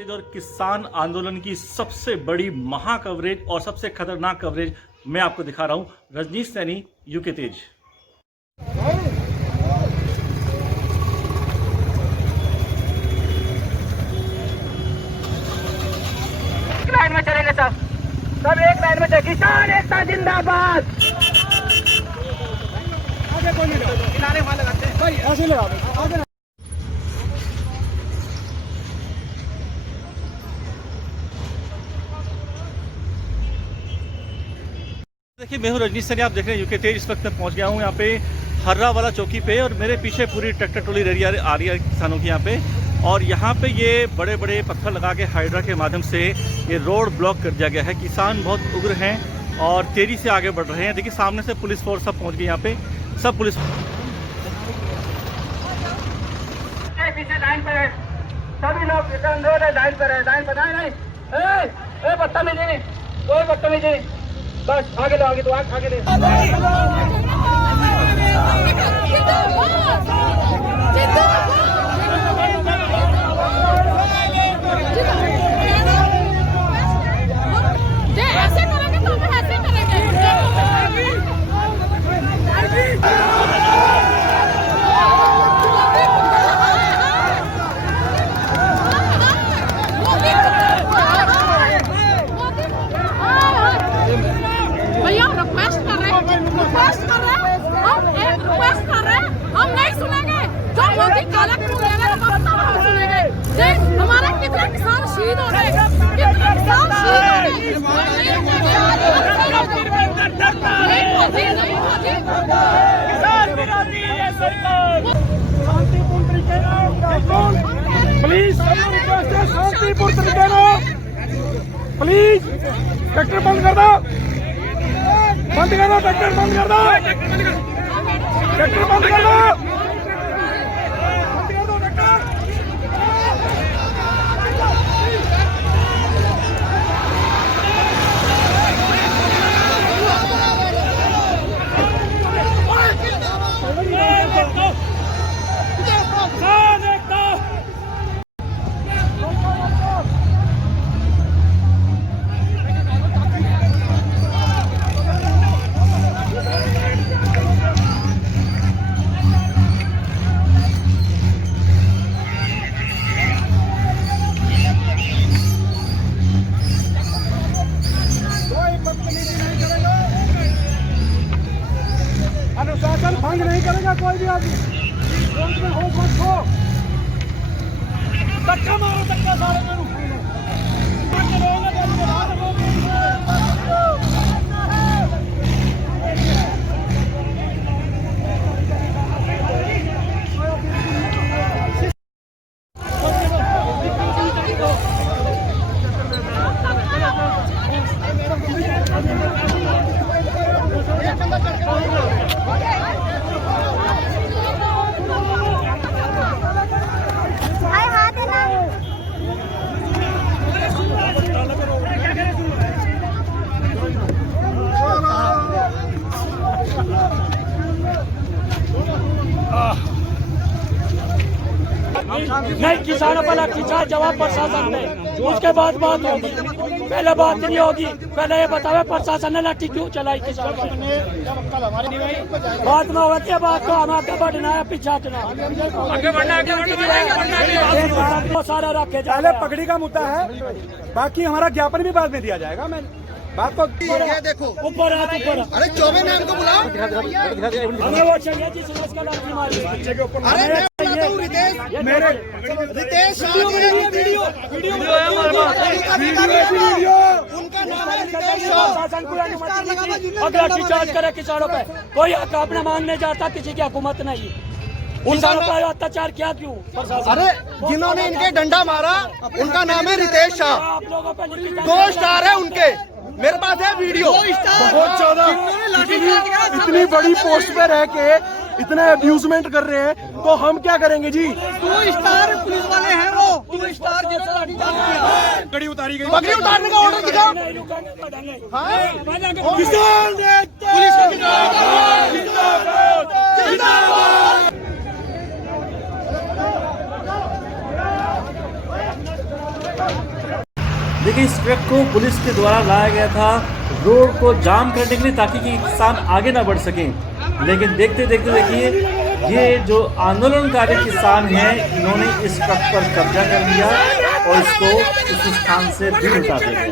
तेज और किसान आंदोलन की सबसे बड़ी महा कवरेज और सबसे खतरनाक कवरेज मैं आपको दिखा रहा हूं। रजनीश सैनी, यूके तेज। एक लाइन में चलेंगे सब एक लाइन में चले। किसान एकता जिंदाबाद। आगे कोई नहीं, किनारे वहां लगाते हैं भाई, ऐसे लगा दो आगे। देखिए, मैं हूं रजनीश सैनी, आप देख रहे हैं यूके तेज। इस वक्त मैं पहुंच गया हूं यहाँ पे हर्रा वाला चौकी पे और मेरे पीछे पूरी ट्रैक्टर ट्रॉली रही आ रही है किसानों की यहाँ पे। और यहाँ पे ये बड़े बड़े पत्थर लगा के हाइड्रा के माध्यम से ये रोड ब्लॉक कर दिया गया है। किसान बहुत उग्र हैं और तेजी से आगे बढ़ रहे हैं। देखिए, सामने से पुलिस फोर्स सब पहुँच गई यहाँ पे, सब पुलिस पीछे लाइन पर है, सभी लोग लाइन पर है, लाइन पर नहीं। बदतमीजी, कोई बदतमीजी, बस आगे लो, आगे तो आगे ले। ऐसे करेंगे तो हम ऐसे करेंगे। भैया रिक्वेस्ट कर रहे हैं, हम एक रिक्वेस्ट कर रहे हैं, हम नहीं सुनेंगे। जो मोदी काला कानून लेगा हम सुनेंगे। देख हमारे कितने किसान शहीद हो रहे हैं, कितने किसान शहीद हो रहे हैं। किसान विरोधी है सरकार। शांतिपूर्ण तरीके से प्लीज, शांतिपूर्ण तरीके से प्लीज। ट्रैक्टर बंद कर दो, बंद कर दो, ट्रैक्टर बंद कर दो, ट्रैक्टर बंद कर दो। अनुशासन भंग नहीं करेगा कोई भी आदमी। में हो मत हो, धक्का मारो, धक्का सारे में नहीं, किसानों पर लाठीचार्ज जवाब प्रशासन ने, उसके बाद बात होगी। पहले बात नहीं होगी, पहले ये बतावे प्रशासन ने लाठी क्यों चलाई किसानों पर। बात में होती है, बात को हम आगे बढ़ना है, पीछे हटना। सारा रखे पहले पगड़ी का मुद्दा है, बाकी हमारा ज्ञापन भी बाद में दिया जाएगा। मैं बात को ये देखो ऊपर हाथ ऊपर। अरे 24 मैम को बुलाओ। हमें वो चाहिए जिसने इसका लाठी मारी। अरे मैं बुलाता हूँ रितेश, मेरे रितेश वीडियो उनका नाम है रितेश। शासन को अनुमति और लाठीचार्ज करे किसानों पे। कोई हक अपना मांगने जाता, किसी की हुकूमत नहीं। किसानों पर अत्याचार क्या क्यों प्रशासन? अरे जिन्होंने इनके डंडा मारा उनका नाम है रितेश शाह। आप लोगों पे 2 स्टार है उनके, मेरे पास है वीडियो। बहुत ज्यादा इतनी बड़ी पोस्ट पे रह के इतने अब्यूजमेंट कर रहे हैं, तो हम क्या करेंगे जी? 2 स्टार पुलिस वाले हैं वो, 2 स्टार जैसा लाठीचार्ज किया। पगड़ी उतारी गई, पगड़ी उतारने का ऑर्डर दिखाओ। किसान देखिए इस ट्रक को पुलिस के द्वारा लाया गया था रोड को जाम करने के लिए ताकि कि किसान आगे ना बढ़ सकें, लेकिन देखते देखते देखिए ये जो आंदोलनकारी किसान हैं इन्होंने इस ट्रक पर कब्जा कर लिया और इसको उस स्थान से दूर हटा दिया।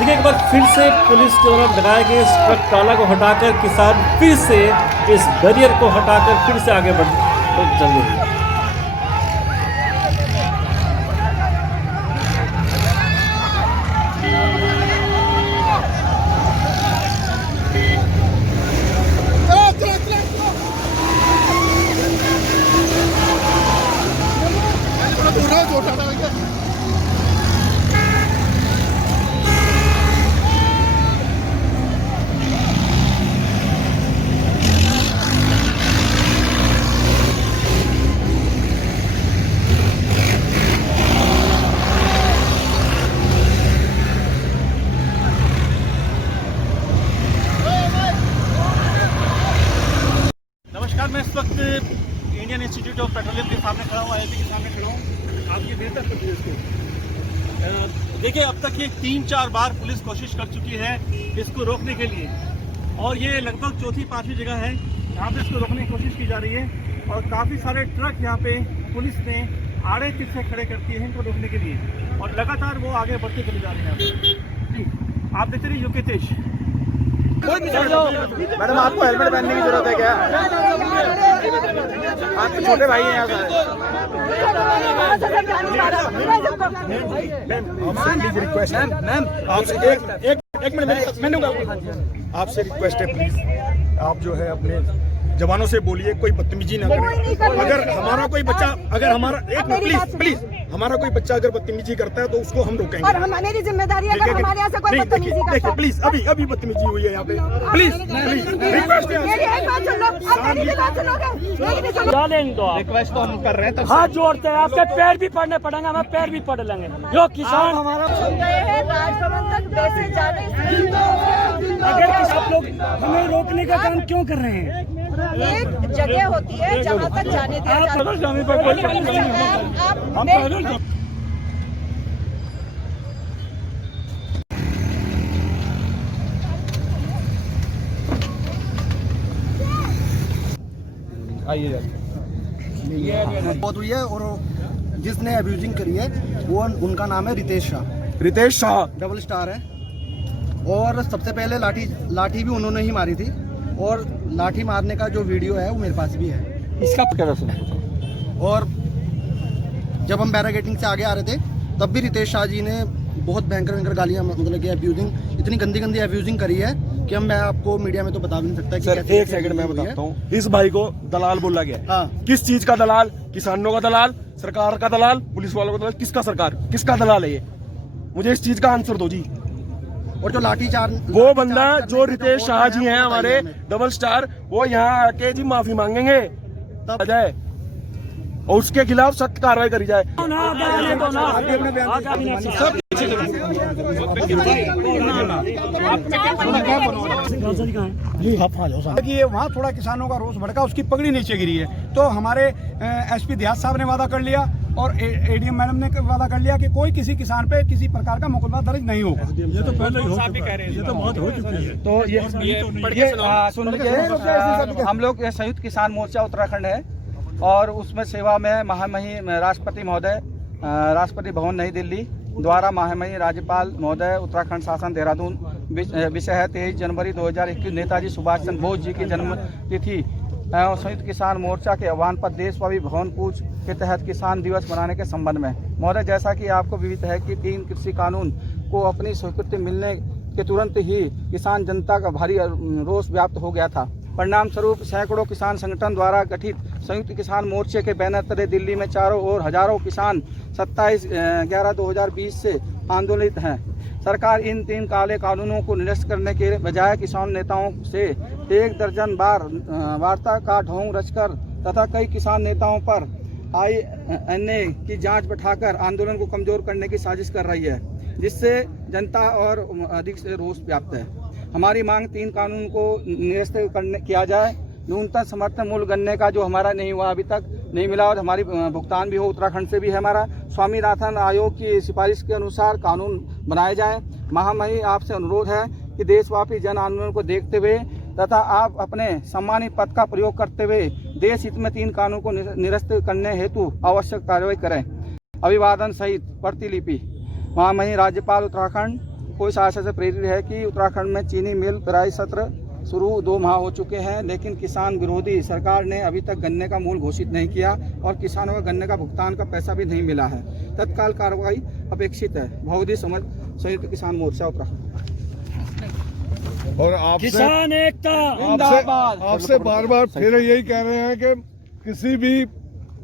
देखिए एक बार फिर से पुलिस के द्वारा लगाए गए इस ट्रक ताला को हटाकर किसान फिर से इस बैरियर को हटाकर फिर से आगे बढ़ चले। नमस्कार, मैं इस वक्त इंडियन इंस्टीट्यूट ऑफ पेट्रोलियम के सामने खड़ा हूँ, IIT के सामने खड़ा हूँ। आप ये बेहतर कर दीजिए इसको। देखिए अब तक ये 3-4 बार पुलिस कोशिश कर चुकी है इसको रोकने के लिए, और ये लगभग चौथी 5वीं जगह है जहाँ पे इसको रोकने की कोशिश की जा रही है। और काफ़ी सारे ट्रक यहाँ पे पुलिस ने आड़े तिरछे खड़े करती है इनको रोकने के लिए, और लगातार वो आगे बढ़ते चले जा रहे हैं। जी आप देखते रहिए यूके तेज। मैडम आपको हेलमेट पहनने की जरूरत है क्या? आपके छोटे भाई हैं यहाँ प्लीज रिक्वेस्ट है मैम आपसे एक मिनट मैंने आपसे रिक्वेस्ट है प्लीज आप जो है अपने जवानों से बोलिए कोई बदतमीजी ना करें। अगर हमारा कोई बच्चा प्लीज हमारा कोई बच्चा अगर बदतमीजी करता है तो उसको हम रोकेंगे और हमारी जिम्मेदारी है अगर हमारे यहाँ से कोई बदतमीजी करता है। देखिए प्लीज अभी बदतमीजी हुई है यहाँ पे, प्लीज रिक्वेस्ट है। मेरी एक बात सुन लो, आप मेरी भी बात सुनोगे, मेरी भी सुनो। डालेंगे तो रिक्वेस्ट तो हम कर रहे हैं, हाथ जोड़ते हैं, आपके पैर भी पड़ने पड़ेंगे, हमें पैर भी पड़ लेंगे। जो किसान हम गए हैं राजभवन तक वैसे जाने अगर आप लोग हमें रोकने का काम क्यों कर रहे हैं? एक जगह होती है जहाँ तक जाने दिया जाता है। बहुत हुई है और जिसने अब्यूजिंग करी है वो उनका नाम है रितेश शाह डबल स्टार है। और सबसे पहले लाठी भी उन्होंने ही मारी थी, और लाठी मारने का जो वीडियो है वो मेरे पास भी है। इसका क्या सुना? और जब हम बैरिकेडिंग से आगे आ रहे थे तब भी रितेश शाह जी ने बहुत भयंकर गालियाँ मतलब कि अब्यूजिंग, इतनी गंदी अब्यूजिंग करी है कि मैं आपको मीडिया में तो बता भी नहीं सकता। सर एक सेकंड मैं बताता हूँ, इस भाई को दलाल बोला गया। हाँ। किस चीज का दलाल? किसानों का दलाल, सरकार का दलाल, पुलिस वालों का दलाल, किसका सरकार किसका दलाल है ये? मुझे इस चीज का आंसर दो जी। और जो लाठीचार्ज वो बंदा जो रितेश शाह जी हैं हमारे डबल स्टार, वो यहाँ आके जी माफी मांगेंगे तब जाए और उसके खिलाफ सख्त कार्रवाई करी जाए। ना, कि ये वहाँ थोड़ा किसानों का रोष भड़का, उसकी पगड़ी नीचे गिरी है। तो हमारे एसपी देहात साहब ने वादा कर लिया और एडीएम मैडम ने वादा कर लिया कि कोई किसी किसान पे किसी प्रकार का मुकदमा दर्ज नहीं होगा। ये तो पहले ही साहब भी कह रहे हैं, ये तो बहुत हो चुकी है। तो ये सुन लीजिए, हम लोग ये संयुक्त किसान मोर्चा उत्तराखंड है और उसमें सेवा में महामहिम राष्ट्रपति महोदय, राष्ट्रपति भवन नई दिल्ली द्वारा महामहिम राज्यपाल महोदय उत्तराखंड शासन देहरादून, विषय है 23 जनवरी 2021 नेताजी सुभाष चंद्र बोस जी की जन्म तिथि। संयुक्त किसान मोर्चा के आह्वान पर देशव्यापी भवन कूच के तहत किसान दिवस मनाने के संबंध में महोदय, जैसा कि आपको विदित है कि 3 कृषि कानून को अपनी स्वीकृति मिलने के तुरंत ही किसान जनता का भारी रोष व्याप्त हो गया था। परिणाम स्वरूप सैकड़ों किसान संगठन द्वारा गठित संयुक्त किसान मोर्चे के बैनर तले दिल्ली में चारों ओर हजारों किसान 27/11/2020 से आंदोलित हैं। सरकार इन 3 काले कानूनों को निरस्त करने के बजाय किसान नेताओं से 1 दर्जन बार वार्ता का ढोंग रचकर तथा कई किसान नेताओं पर INA की जांच बैठाकर आंदोलन को कमजोर करने की साजिश कर रही है, जिससे जनता और अधिक से रोष व्याप्त है। हमारी मांग 3 कानून को निरस्त किया जाए। न्यूनतम समर्थन मूल्य गन्ने का जो हमारा नहीं हुआ, अभी तक नहीं मिला, और हमारी भुगतान भी हो, उत्तराखंड से भी है हमारा। स्वामीनाथन आयोग की सिफारिश के अनुसार कानून बनाए जाए। महामहिम आपसे अनुरोध है कि देशव्यापी जन आंदोलन को देखते हुए तथा आप अपने सम्मानित पद का प्रयोग करते हुए देश हित में 3 कानून को निरस्त करने हेतु आवश्यक कार्रवाई करें। अभिवादन सहित प्रतिलिपि। महामहिम राज्यपाल उत्तराखंड को इस आशय से प्रेरित है कि उत्तराखंड में चीनी मिल पेराई सत्र शुरू 2 माह हो चुके हैं, लेकिन किसान विरोधी सरकार ने अभी तक गन्ने का मूल्य घोषित नहीं किया और किसानों को गन्ने का भुगतान का पैसा भी नहीं मिला है। तत्काल कार्रवाई अपेक्षित है। बहुदी समझ, संयुक्त किसान मोर्चा उत्तराखंड। और आपसे किसान एकता आपसे बार बार फिर यही कह रहे हैं कि किसी भी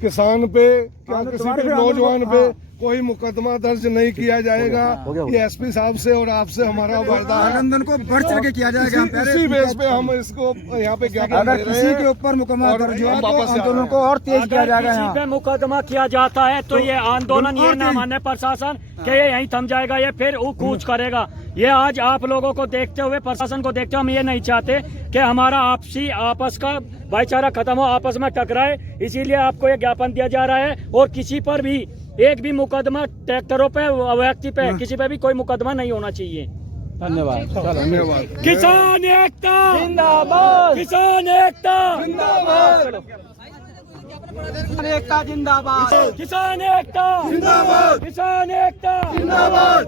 किसान पे क्या किसी भी नौजवान पे कोई मुकदमा दर्ज नहीं किया जाएगा। ये एसपी साहब से और आपसे हमारा वादा है, आनंदन को बढ़ चढ़ के किया जाएगा। इसी बेस पे हम इसको यहाँ पे ज्ञापन दे रहे हैं। किसी के ऊपर मुकदमा दर्ज हुआ तो आंदोलन को और तेज किया जाएगा। किसी पे मुकदमा किया जाता है तो ये आंदोलन ये ना माने प्रशासन कि ये यहीं थम जाएगा, ये फिर कूच करेगा। ये आज आप लोगों को देखते हुए, प्रशासन को देखते हुए, हम ये नहीं चाहते कि हमारा आपस का भाईचारा खत्म हो, आपस में टकराए। इसीलिए आपको ये ज्ञापन दिया जा रहा है। और किसी पर भी एक भी मुकदमा, ट्रैक्टरों पे, व्यक्ति पे, किसी पे भी कोई मुकदमा नहीं होना चाहिए। धन्यवाद। किसान एकता जिंदाबाद, किसान एकता जिंदाबाद, एकता जिंदाबाद, किसान एकता जिंदाबाद, किसान एकता जिंदाबाद।